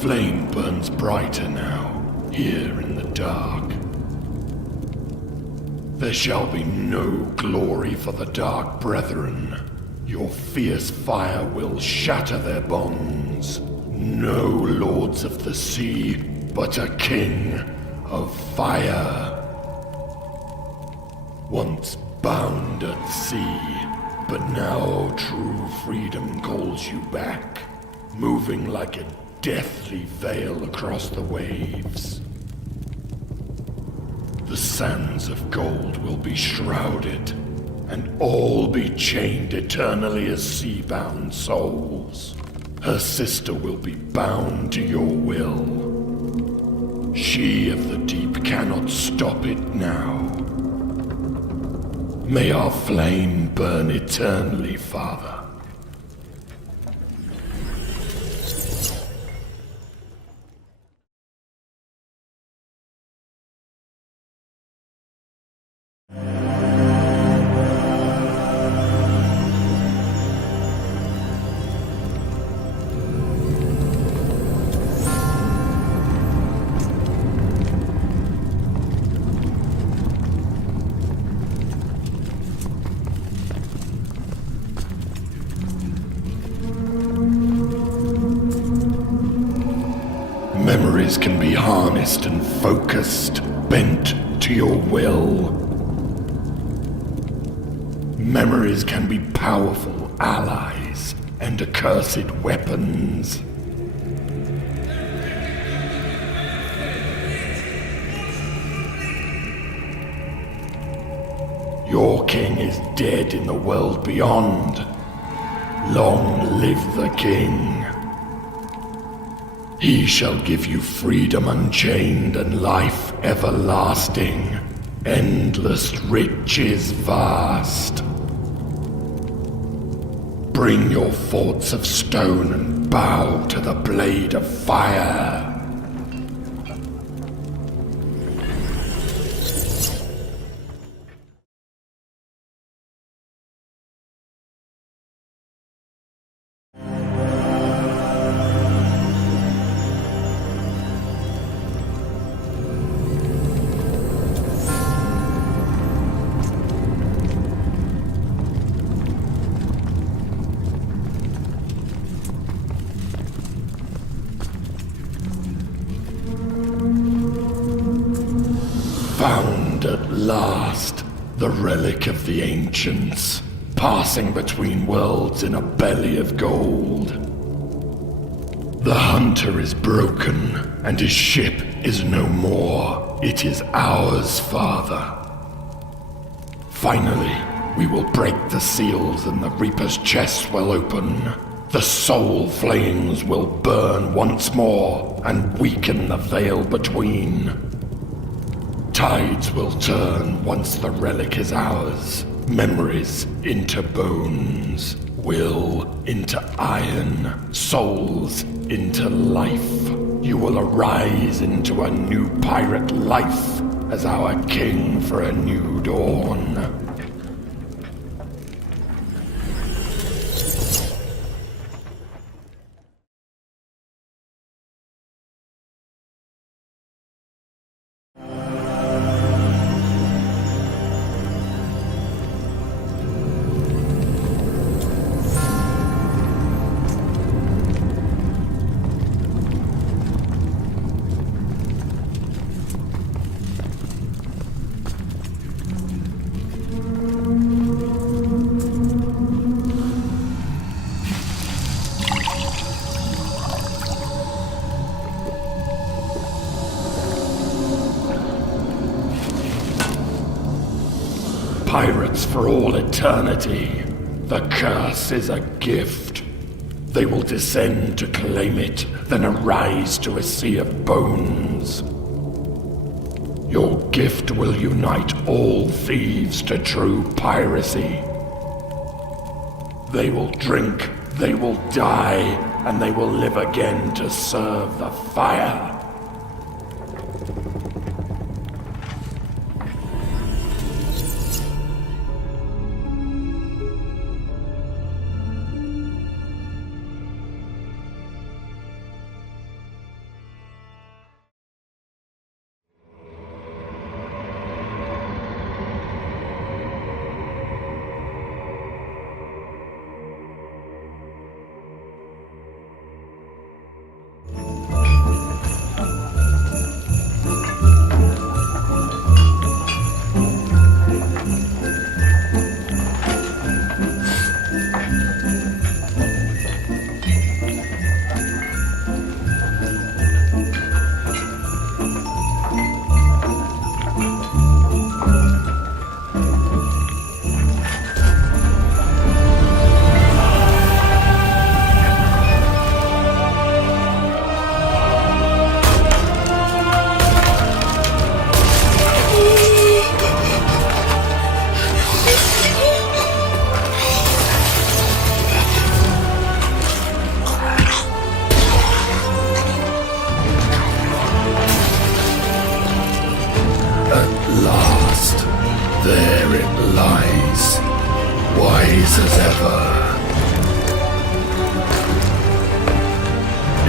flame burns brighter now, here in the dark. There shall be no glory for the Dark Brethren. Your fierce fire will shatter their bonds. No lords of the sea, but a king of fire. Once bound at sea, but now true freedom calls you back, moving like a deathly veil across the waves. The sands of gold will be shrouded, and all be chained eternally as sea-bound souls. Her sister will be bound to your will. She of the deep cannot stop it now. May our flame burn eternally, Father. Memories can be harnessed and focused, bent to your will. Memories can be powerful allies and accursed weapons. Your king is dead in the world beyond. Long live the king. He shall give you freedom unchained and life everlasting, endless riches vast. Bring your forts of stone and bow to the blade of fire. Found at last, the relic of the ancients, passing between worlds in a belly of gold. The hunter is broken, and his ship is no more. It is ours, Father. Finally, we will break the seals and the Reaper's chest will open. The soul flames will burn once more and weaken the veil between. Tides will turn once the relic is ours. Memories into bones. Will into iron. Souls into life. You will arise into a new pirate life as our king for a new dawn. Pirates for all eternity. The curse is a gift. They will descend to claim it, then arise to a sea of bones. Your gift will unite all thieves to true piracy. They will drink, they will die, and they will live again to serve the fire. There it lies, wise as ever.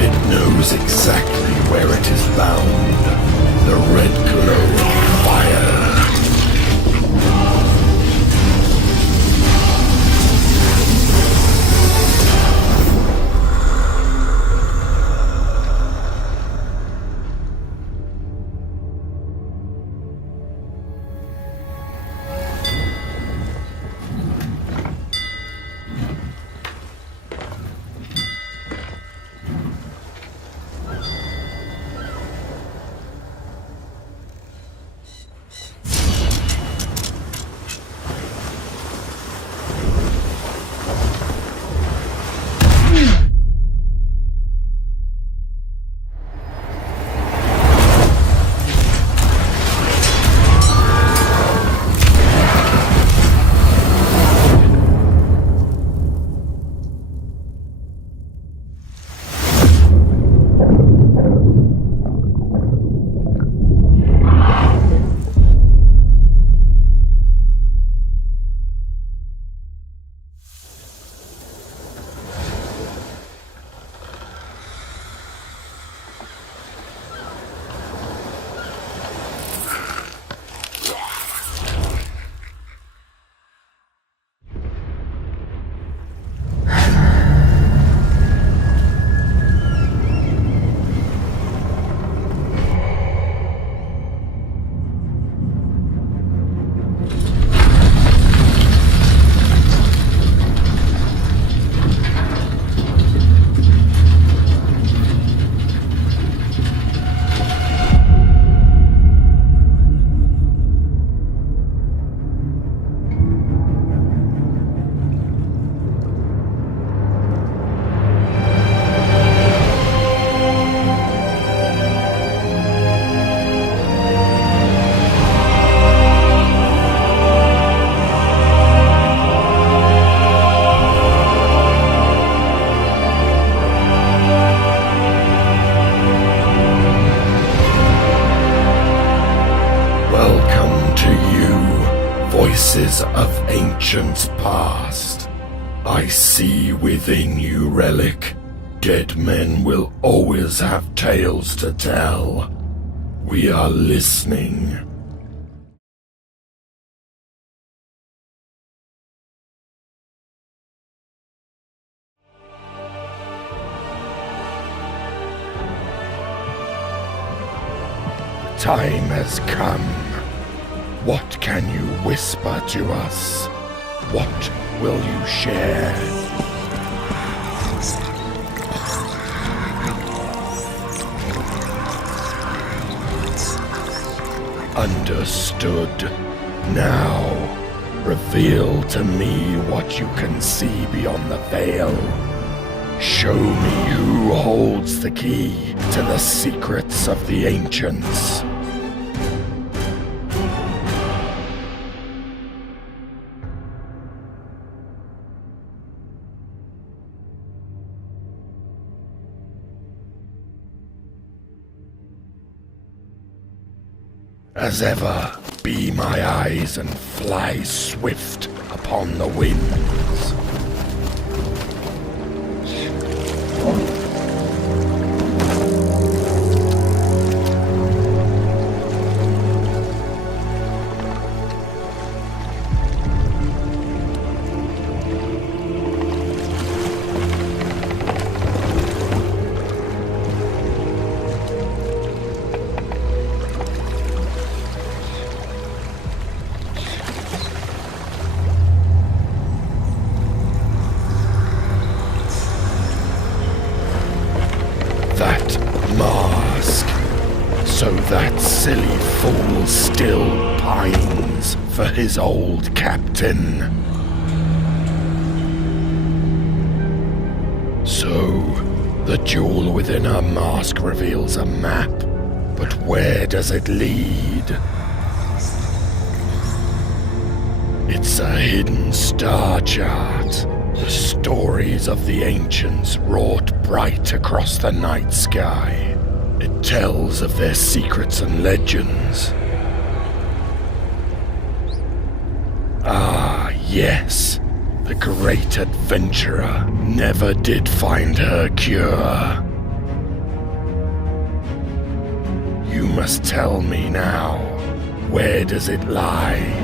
It knows exactly where it is bound. The red glow of fire. Voices of ancients past. I see within you, Relic. Dead men will always have tales to tell. We are listening. Time has come. What can you whisper to us? What will you share? Understood. Now, reveal to me what you can see beyond the veil. Show me who holds the key to the secrets of the ancients. As ever, be my eyes and fly swift upon the winds. So that silly fool still pines for his old captain. So, the jewel within her mask reveals a map, but where does it lead? It's a hidden star chart. The stories of the ancients wrought bright across the night sky. It tells of their secrets and legends. Ah, yes. The great adventurer never did find her cure. You must tell me now, where does it lie?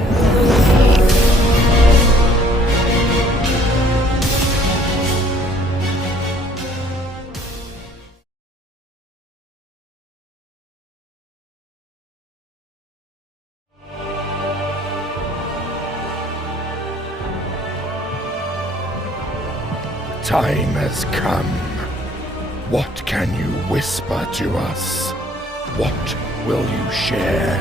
Time has come. What can you whisper to us? What will you share?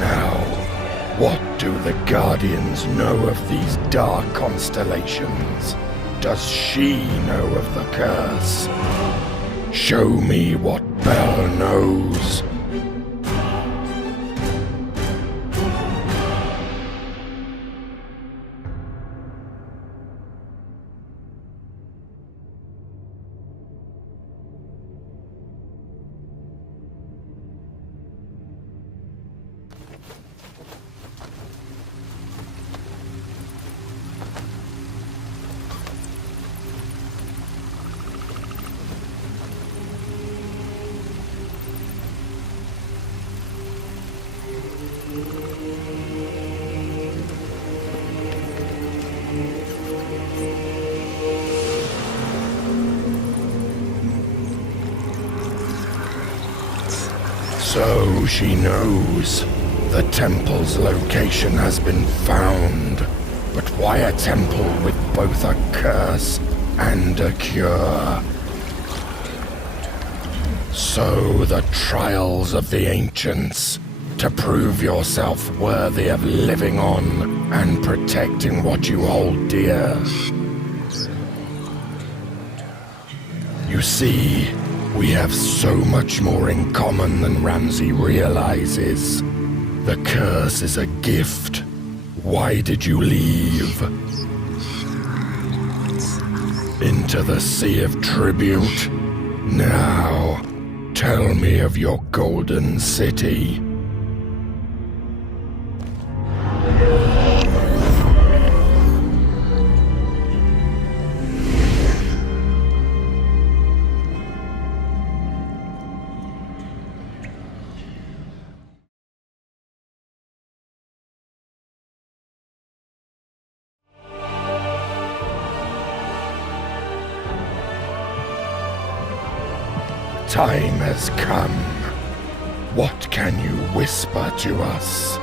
Now, what do the Guardians know of these dark constellations? Does she know of the curse? Show me what Belle knows. So she knows. The temple's location has been found. But why a temple with both a curse and a cure? So the trials of the ancients, to prove yourself worthy of living on and protecting what you hold dear. You see, we have so much more in common than Ramsay realizes. The curse is a gift. Why did you leave? Into the Sea of Tribute? Now, tell me of your golden city. Time has come. What can you whisper to us?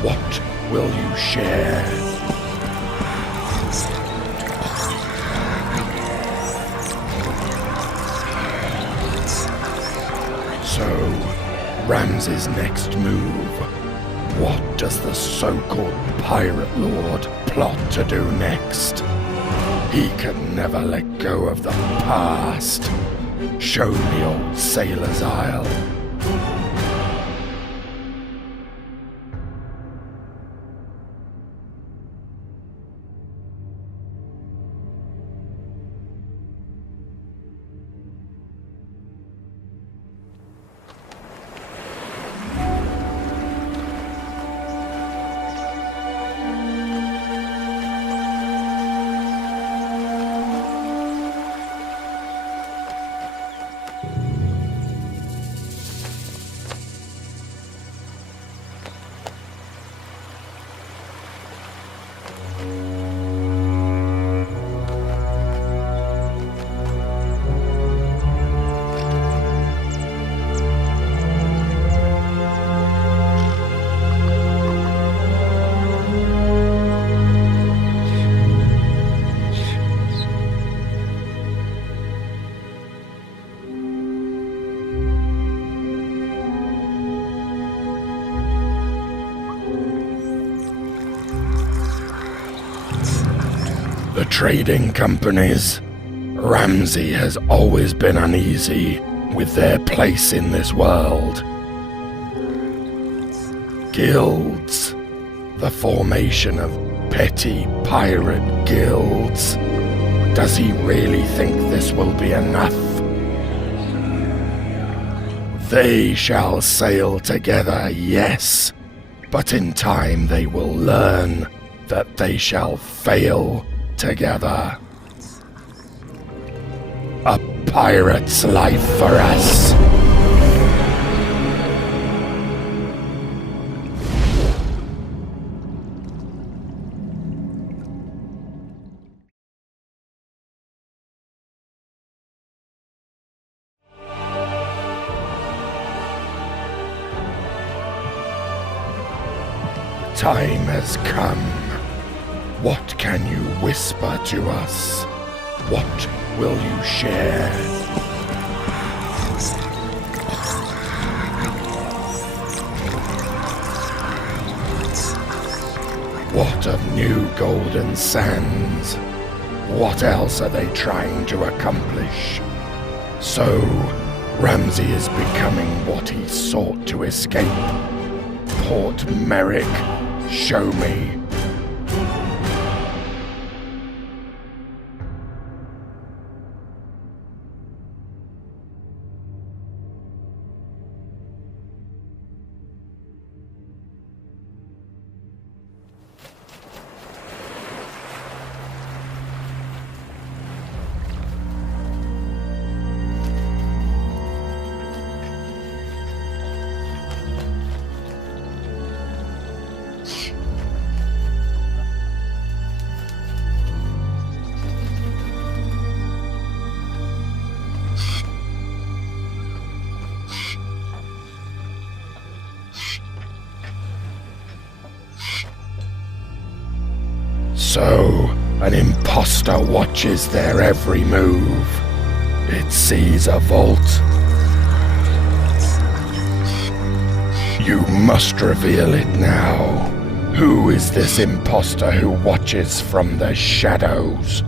What will you share? So, Ramsay's next move. What does the so-called Pirate Lord plot to do next? He can never let go of the past. Show me old Sailor's Isle. the trading companies. Ramsay has always been uneasy with their place in this world. Guilds. The formation of petty pirate guilds. Does he really think this will be enough? They shall sail together, yes, but in time they will learn that they shall fail together. A pirate's life for us. Time has come. What can you whisper to us? What will you share? What of new golden sands? What else are they trying to accomplish? So, Ramsay is becoming what he sought to escape. Port Merrick, show me. So, an imposter watches their every move. It sees a vault. You must reveal it now. Who is this imposter who watches from the shadows?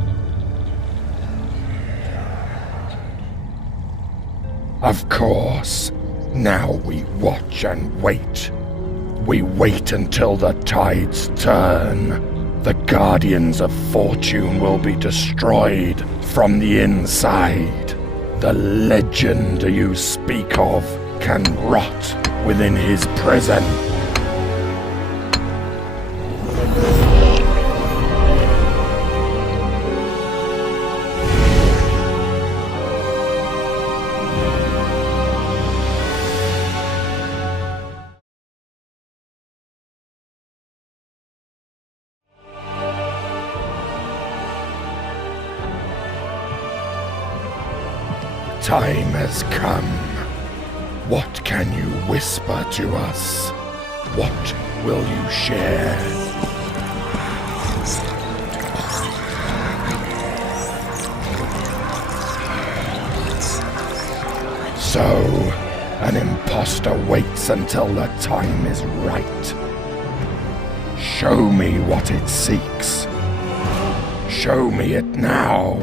Of course. Now we watch and wait. We wait until the tides turn. The Guardians of Fortune will be destroyed from the inside. The legend you speak of can rot within his prison. Time has come. What can you whisper to us? What will you share? So, an imposter waits until the time is right. Show me what it seeks. Show me it now.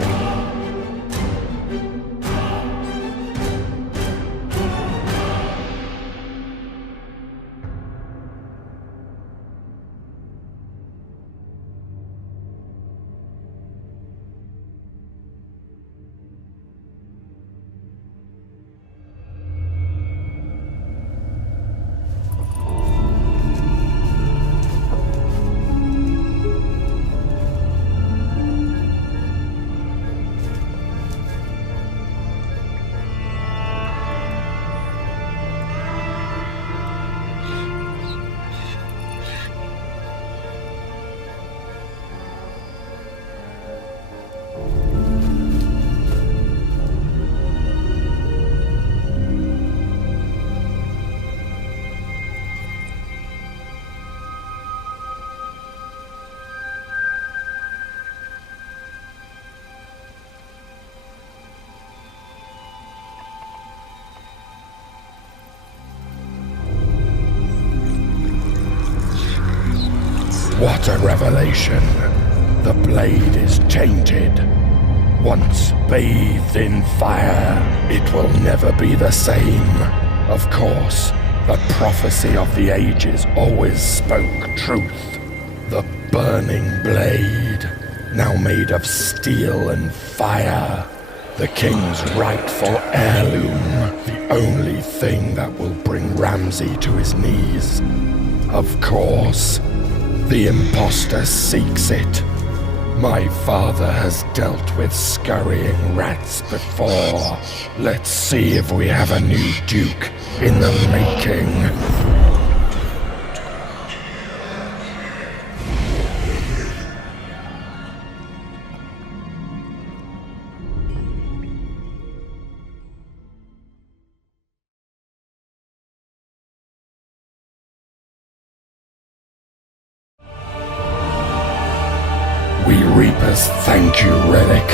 What a revelation. The blade is tainted. Once bathed in fire, it will never be the same. Of course, the prophecy of the ages always spoke truth. The burning blade, now made of steel and fire. The king's rightful heirloom, the only thing that will bring Ramsay to his knees. Of course, the imposter seeks it. My father has dealt with scurrying rats before. Let's see if we have a new duke in the making. We Reapers thank you, Relic.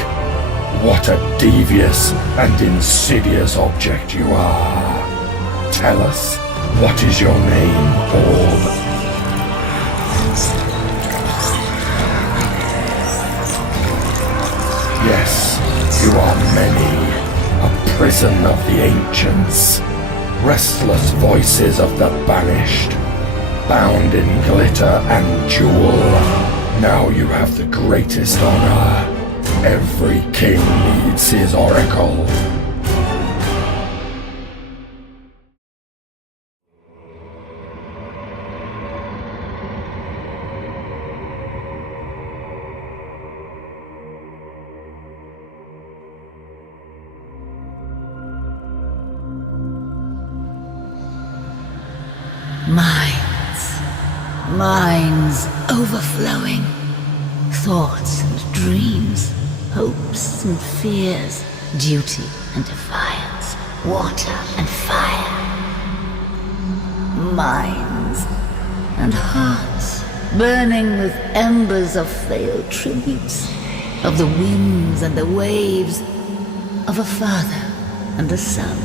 What a devious and insidious object you are. Tell us, what is your name, Orb? Yes, you are many. A prison of the ancients. Restless voices of the Banished. Bound in glitter and jewel. Now you have the greatest honor. Every king needs his oracle. Minds overflowing. Thoughts and dreams. Hopes and fears. Duty and defiance. Water and fire. Minds and hearts burning with embers of failed tributes. Of the winds and the waves. Of a father and a son.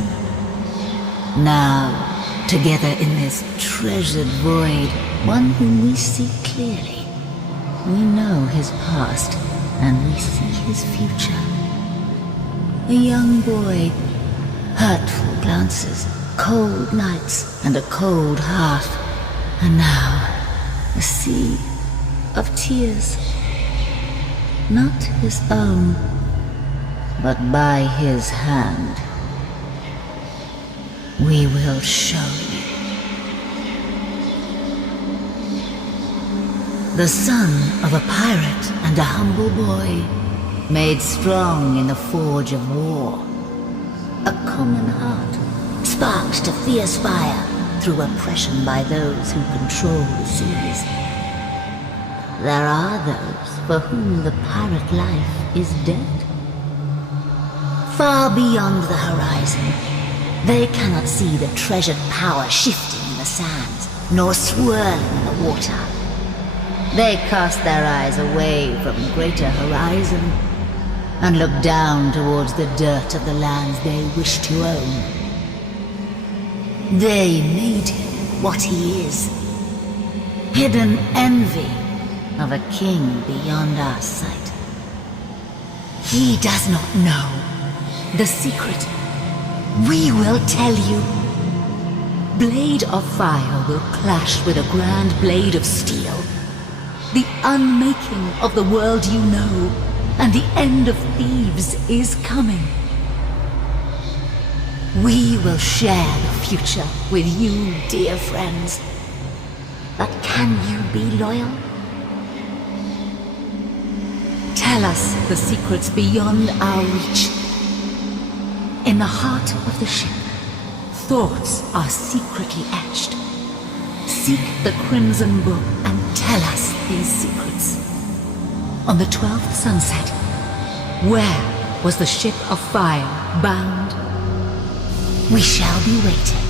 Now, together in this treasured void, one whom we see clearly. We know his past, and we see his future. A young boy, hurtful glances, cold nights, and a cold hearth. And now, a sea of tears. Not his own, but by his hand. We will show you. The son of a pirate and a humble boy, made strong in the forge of war. A common heart, sparked to fierce fire through oppression by those who control the seas. There are those for whom the pirate life is dead. Far beyond the horizon, they cannot see the treasured power shifting in the sands, nor swirling in the water. They cast their eyes away from greater horizon and look down towards the dirt of the lands they wish to own. They made him what he is. Hidden envy of a king beyond our sight. He does not know the secret. We will tell you. Blade of fire will clash with a grand blade of steel. The unmaking of the world you know, and the end of thieves is coming. We will share the future with you, dear friends. But can you be loyal? Tell us the secrets beyond our reach. In the heart of the ship, thoughts are secretly etched. Seek the Crimson Book and tell us these secrets. On the 12th sunset, where was the ship of fire bound? We shall be waiting.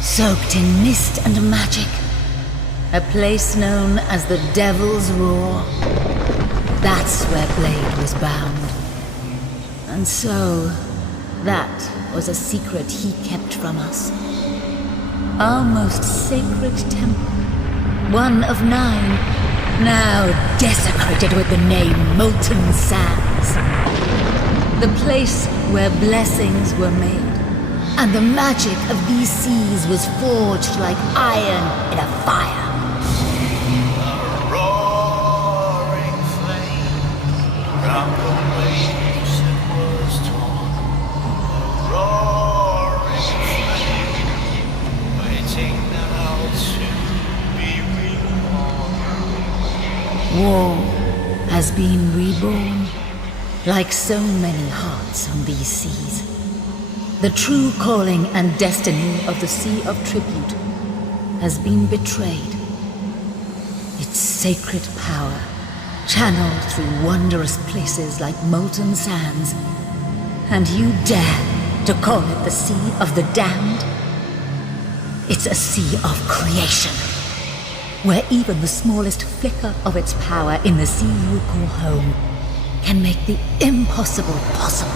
Soaked in mist and magic, A place known as the Devil's Roar. That's where Blade was bound. And so, that was a secret he kept from us. Our most sacred temple, one of 9, now desecrated with the name Molten Sands. The place where blessings were made, and the magic of these seas was forged like iron in a fire. A roaring flame from the waves it was torn. A roaring flame waiting now to be reborn. War has been reborn, like so many hearts on these seas. The true calling and destiny of the Sea of Tribute has been betrayed. Its sacred power, channeled through wondrous places like Molten Sands, and you dare to call it the Sea of the Damned? It's a sea of creation, where even the smallest flicker of its power in the sea you call home can make the impossible possible.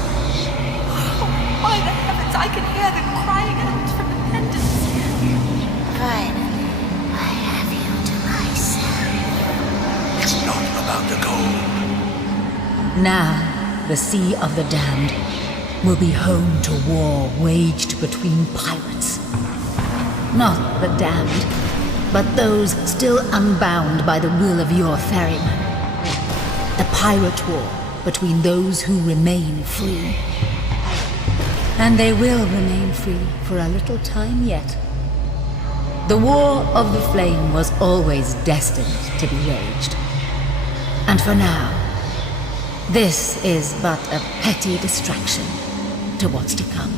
By the heavens, I can hear them crying out from the pendants. Finally, I have you to myself. It's not about the gold. Now, the Sea of the Damned will be home to war waged between pirates. Not the damned, but those still unbound by the will of your ferryman. A pirate war between those who remain free. And they will remain free for a little time yet. The War of the Flame was always destined to be waged. And for now, this is but a petty distraction to what's to come.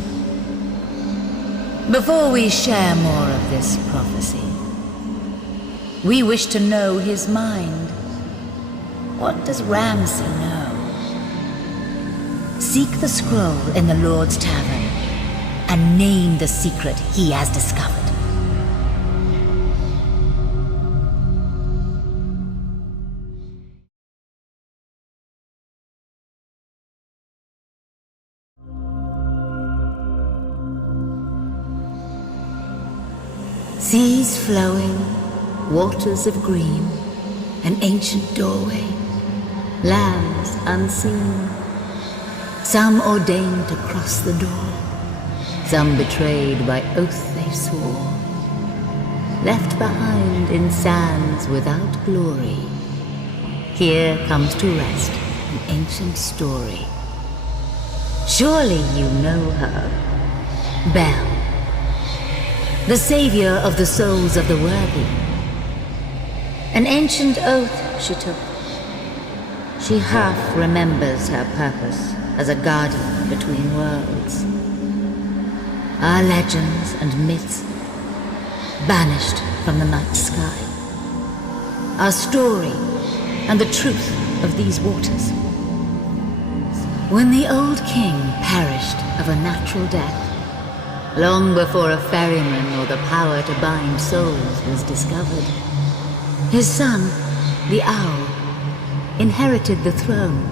Before we share more of this prophecy, we wish to know his mind. What does Ramsay know? Seek the scroll in the Lord's Tavern and name the secret he has discovered. Seas flowing, waters of green, an ancient doorway, lands unseen. Some ordained to cross the door, some betrayed by oath they swore, left behind in sands without glory. Here comes to rest an ancient story. Surely you know her, Belle, the savior of the souls of the worthy. An ancient oath she took. She half remembers her purpose as a guardian between worlds. Our legends and myths, banished from the night sky. Our story and the truth of these waters. When the old king perished of a natural death, long before a ferryman or the power to bind souls was discovered, his son, the owl, inherited the throne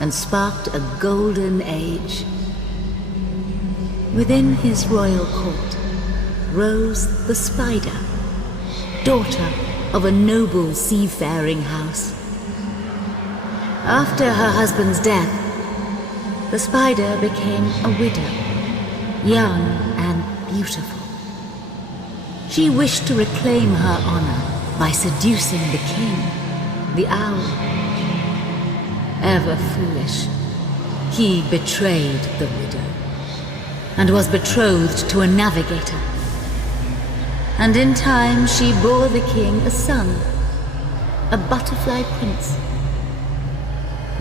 and sparked a golden age. Within his royal court rose the spider, daughter of a noble seafaring house. After her husband's death, the spider became a widow, young and beautiful. She wished to reclaim her honor by seducing the king, the owl. Ever foolish, he betrayed the widow and was betrothed to a navigator. And in time she bore the king a son, a butterfly prince.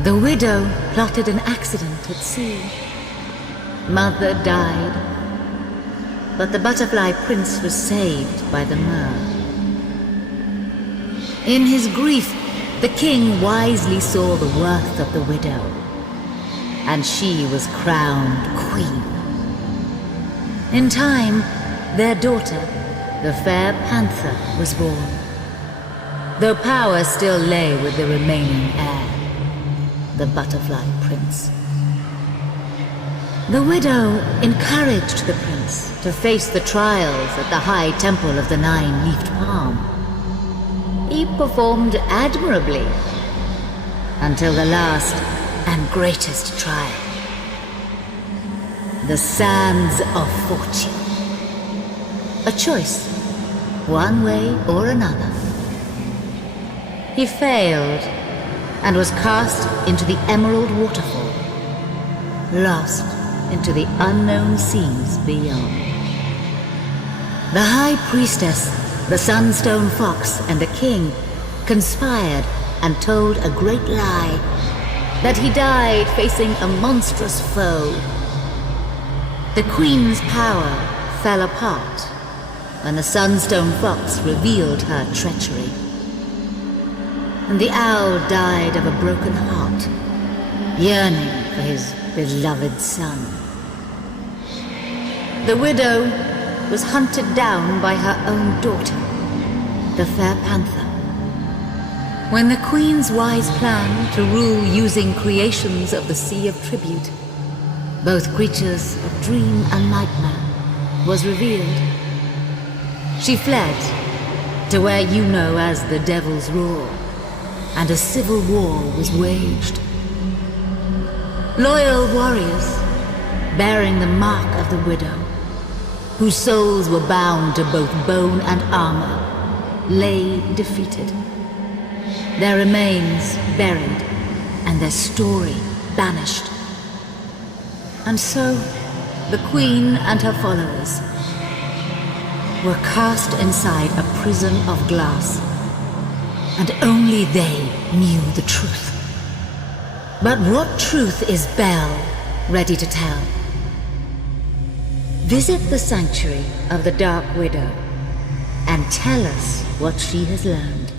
The widow plotted an accident at sea. Mother died, but the butterfly prince was saved by the mer. In his grief, the king wisely saw the worth of the widow, and she was crowned queen. In time, their daughter, the fair panther, was born. though power still lay with the remaining heir, the Butterfly Prince. The widow encouraged the prince to face the trials at the High Temple of the Nine-Leafed Palm. He performed admirably, until the last and greatest trial. The Sands of Fortune. A choice, one way or another. He failed, and was cast into the Emerald Waterfall, lost into the unknown seas beyond. The High Priestess, the Sunstone Fox, and the King conspired and told a great lie, that he died facing a monstrous foe. The Queen's power fell apart when the Sunstone Fox revealed her treachery. And the owl died of a broken heart, yearning for his beloved son. The widow was hunted down by her own daughter, the Fair Panther. When the Queen's wise plan to rule using creations of the Sea of Tribute, both creatures of dream and nightmare, was revealed, she fled to where you know as the Devil's Roar, and a civil war was waged. Loyal warriors, bearing the mark of the widow, whose souls were bound to both bone and armor, lay defeated. Their remains buried, and their story banished. And so, the Queen and her followers were cast inside a prison of glass, and only they knew the truth. But what truth is Belle ready to tell? Visit the sanctuary of the Dark Widow and tell us what she has learned.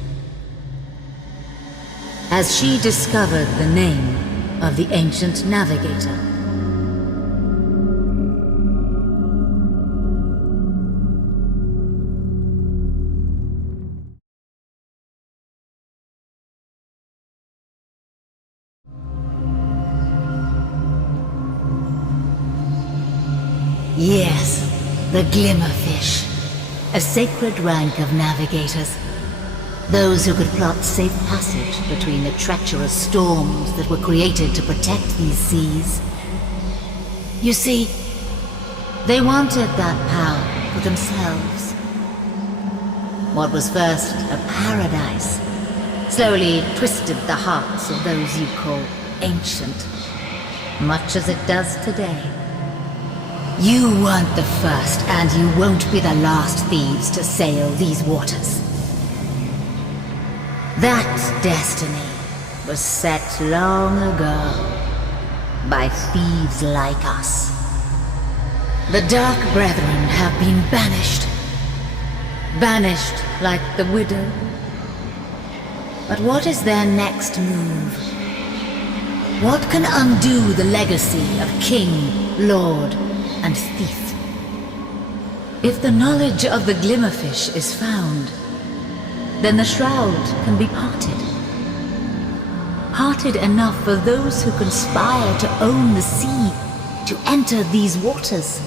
Has she discovered the name of the ancient navigator? Yes, the Glimmerfish, a sacred rank of navigators. Those who could plot safe passage between the treacherous storms that were created to protect these seas. You see, they wanted that power for themselves. What was first a paradise slowly twisted the hearts of those you call ancient, much as it does today. You weren't the first, and you won't be the last thieves to sail these waters. That destiny was set long ago by thieves like us. The Dark Brethren have been banished. Banished like the Widow. But what is their next move? What can undo the legacy of King, Lord, and Thief? If the knowledge of the Glimmerfish is found, then the Shroud can be parted. Parted enough for those who conspire to own the sea to enter these waters.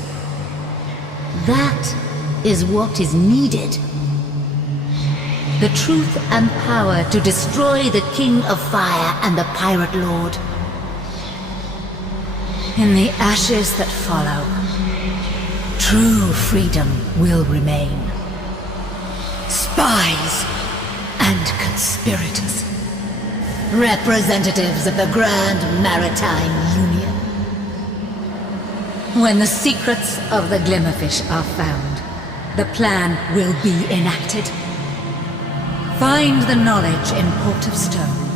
That is what is needed. The truth and power to destroy the King of Fire and the Pirate Lord. In the ashes that follow, true freedom will remain. Spies and conspirators. Representatives of the Grand Maritime Union. When the secrets of the Glimmerfish are found, the plan will be enacted. Find the knowledge in Port of Stone,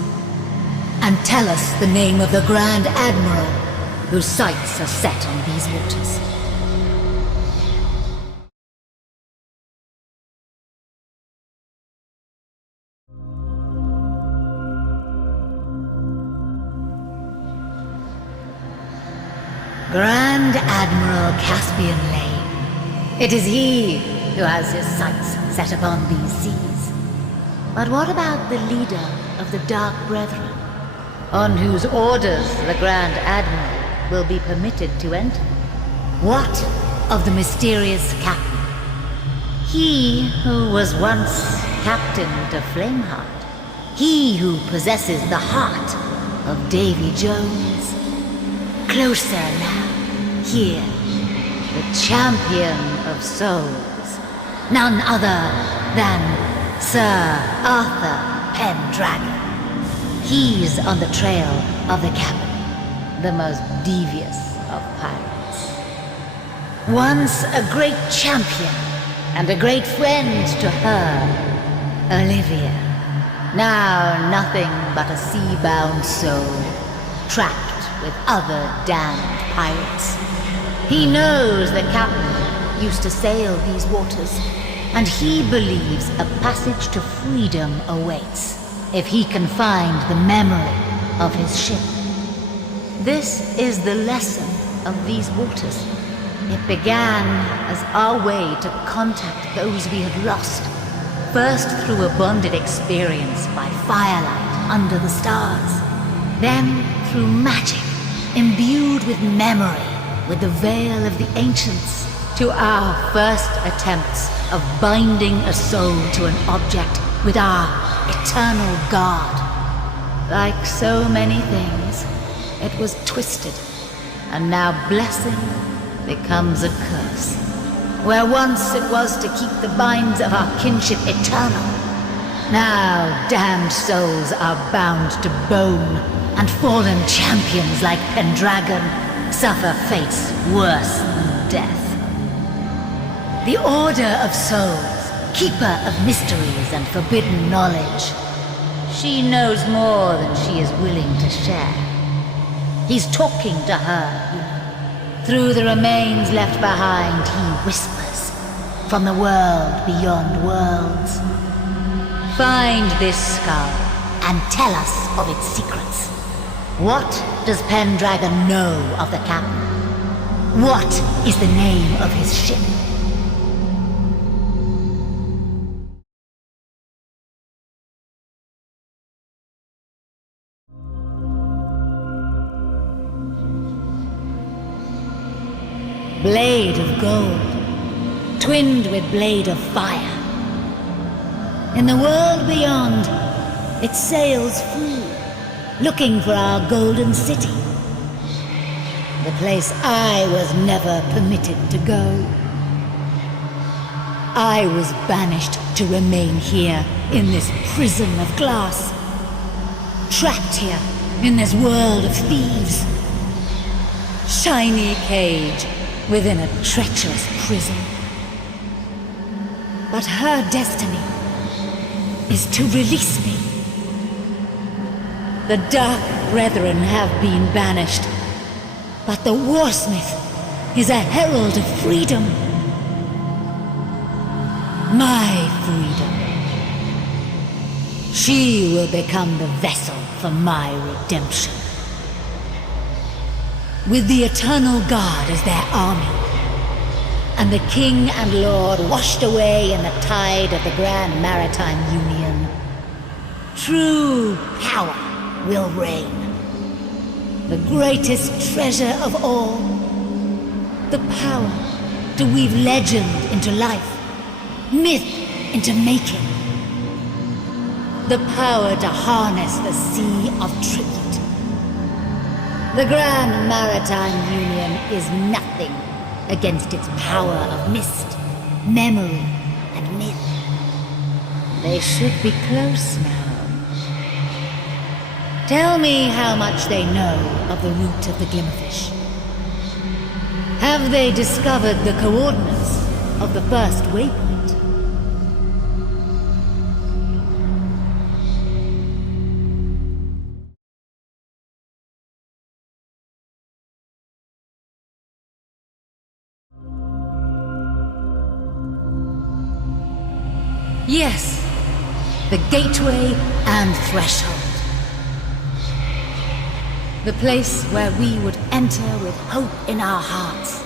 and tell us the name of the Grand Admiral whose sights are set on these waters. Grand Admiral Caspian Lane. It is he who has his sights set upon these seas. But what about the leader of the Dark Brethren, on whose orders the Grand Admiral will be permitted to enter? What of the mysterious captain? He who was once captain to Flameheart. He who possesses the heart of Davy Jones. Closer now, here, the champion of souls. None other than Sir Arthur Pendragon. He's on the trail of the captain, the most devious of pirates. Once a great champion and a great friend to her, Olivia. Now nothing but a sea-bound soul, trapped with other damned pirates. He knows the captain used to sail these waters, and he believes a passage to freedom awaits if he can find the memory of his ship. This is the lesson of these waters. It began as our way to contact those we had lost, first through a bonded experience by firelight under the stars, then through magic imbued with memory, with the veil of the ancients, to our first attempts of binding a soul to an object with our eternal God. Like so many things, it was twisted, and now blessing becomes a curse. Where once it was to keep the binds of our kinship eternal, now damned souls are bound to bone, and fallen champions like Pendragon suffer fates worse than death. The Order of Souls, keeper of mysteries and forbidden knowledge. She knows more than she is willing to share. He's talking to her, you know. Through the remains left behind, he whispers from the world beyond worlds. Find this skull and tell us of its secrets. What does Pendragon know of the captain? What is the name of his ship? Blade of gold, twinned with blade of fire. In the world beyond, it sails free, looking for our golden city. The place I was never permitted to go. I was banished to remain here in this prison of glass. Trapped here in this world of thieves. Shiny cage within a treacherous prison. But her destiny is to release me. The Dark Brethren have been banished, but the Warsmith is a herald of freedom. My freedom. She will become the vessel for my redemption. With the Eternal God as their army, and the King and Lord washed away in the tide of the Grand Maritime Union, true power will reign. The greatest treasure of all, the power to weave legend into life, myth into making, the power to harness the sea of tribute. The Grand Maritime Union is nothing against its power of mist, memory, and myth. They should be close now. Tell me how much they know of the route of the Glimmerfish. Have they discovered the coordinates of the first waypoint? Yes, the gateway and threshold. The place where we would enter with hope in our hearts,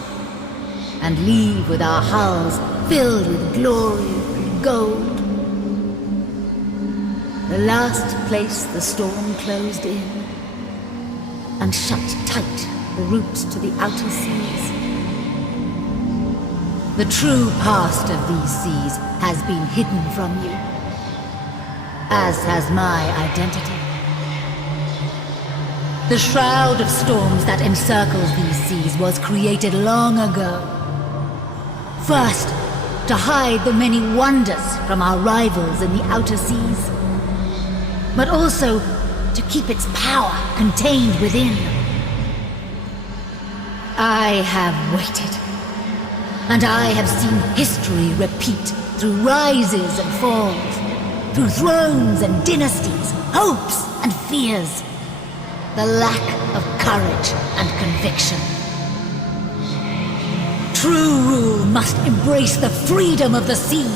and leave with our hulls filled with glory and gold. The last place the storm closed in and shut tight the routes to the outer seas. The true past of these seas has been hidden from you, as has my identity. The Shroud of Storms that encircles these seas was created long ago. First, to hide the many wonders from our rivals in the outer seas, but also to keep its power contained within. I have waited, and I have seen history repeat through rises and falls, through thrones and dynasties, hopes and fears. The lack of courage and conviction. True rule must embrace the freedom of the sea.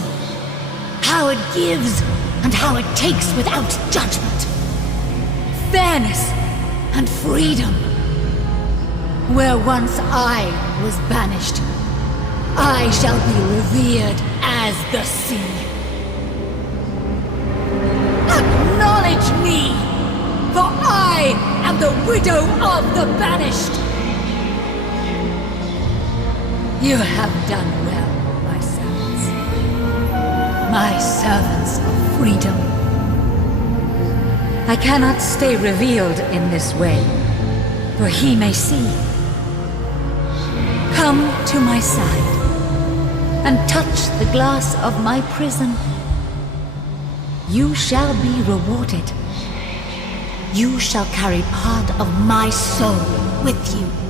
How it gives and how it takes without judgment. Fairness and freedom. Where once I was banished, I shall be revered as the sea. Acknowledge me! For I am the widow of the Banished! You have done well, my servants. My servants of freedom. I cannot stay revealed in this way, for he may see. Come to my side, and touch the glass of my prison. You shall be rewarded. You shall carry part of my soul with you.